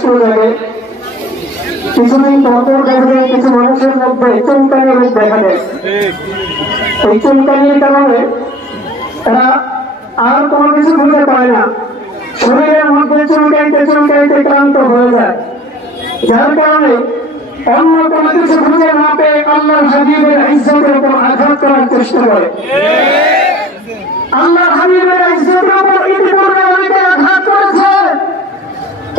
কষ্ট লাগে। কিছুদিন পরপর দেখা যায় কিছু মানুষের মধ্যে চুলকানি রোগ দেখা দেয়। এই চুলকানির কারণে এরা আর কোনো কিছু খুঁজে পায় না, শরীরের মধ্যে চুলকাইতে চুলকাইতে ক্লান্ত হয়ে যায়, যার কারণে অন্য কোনো কিছু খুঁজে না পেয়ে আল্লাহর হাবিবের ইজ্জতের উপর আঘাত করার চেষ্টা করে। আল্লাহর হাবিবের ইজ্জতের উপর ইতিপূর্বে অনেকে আঘাত করেছে,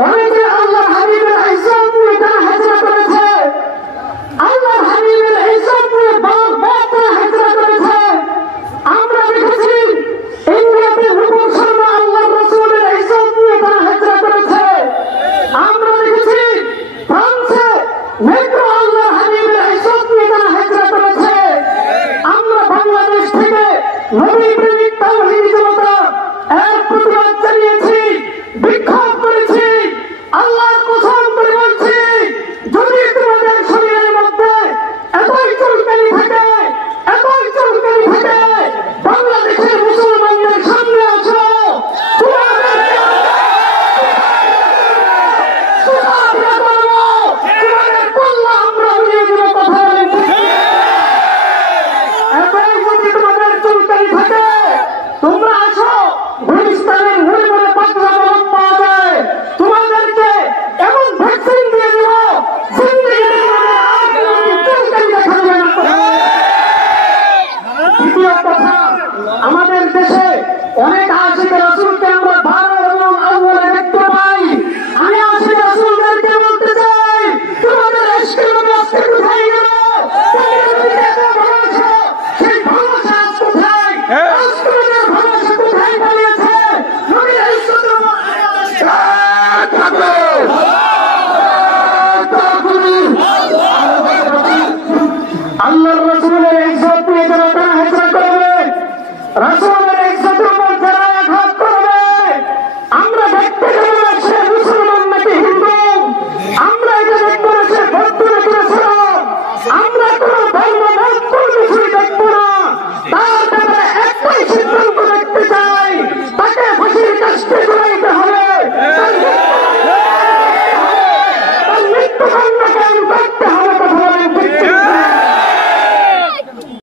অনেকে আল্লাহর হাবিবের ইজ্জত নিয়ে তারা হেচড়া করেছে, আল্লাহর হাবিবের ইজ্জত নিয়ে তারা হেচড়া করেছে। আমরা দেখেছি ইন্ডিয়াতে রূপক শর্মা আল্লাহর রাসূলের ইজ্জত নিয়ে তারা হেচড়া করেছে। আমরা দেখেছি ফ্রান্সে মেট্রো আল্লাহর হাবিবের ইজ্জত নিয়ে তারা হেচড়া করেছে। আমরা বাংলাদেশ থেকে নবী প্রেমিক তাওহীদি জনতা এর প্রতিবাদ জানিয়েছি, বিক্ষোভ করেছি। আল্লাহর কসম করে বলছি, যদি তোমাদের শরীরের মধ্যে এতই চুলকানি থাকে, এতই চুলকানি থাকে, বাংলাদেশের মুসলমানদের সামনে আসো, তোমাদের কল্লা আমরা উড়িয়ে দিব। কথা বলেন, এতই যদি তোমাদের চুলকানি থাকে, তোমরা আসো, গুলিস্তানের মুড়ে মুড়ে পাতলা মলম পাওয়া যায়, তোমাদেরকে এমন ভ্যাকসিন দিয়ে দিব, জিন্দেগিতে আর কোনোদিন চুলকানি দেখা যাবে না। দ্বিতীয় কথা, আমাদের দেশে অনেক আশিক রাসূলকে আমরা ভালো এবং আউয়ালে দেখতে পাই। আমি আশিক রাসূলদেরকে বলতে চাই, তোমাদের ইশকের নবী আজকে কোথায় গেল? সেই ভালোবাসা আজ কোথায়? আজ তোমাদের ভালোবাসা কোথায় পালিয়েছে? নবীর ইজ্জতের উপর আল্লাহর রাসূলের ইজ্জত নিয়ে যারা তারা হেচড়া করবে, রাসূলের ইজ্জতের উপর যারা আঘাত করবে, আমরা দেখতে যাব না সে মুসলমান নাকি হিন্দু, আমরা এটা দেখবো না সে বৌদ্ধ নাকি মুসলমান, আমরা কোন ধর্ম মত কোন কিছুই দেখবো না। তার ব্যাপারে একটাই সিদ্ধান্ত দেখতে চাই, তাকে ফাঁসির কাস্টে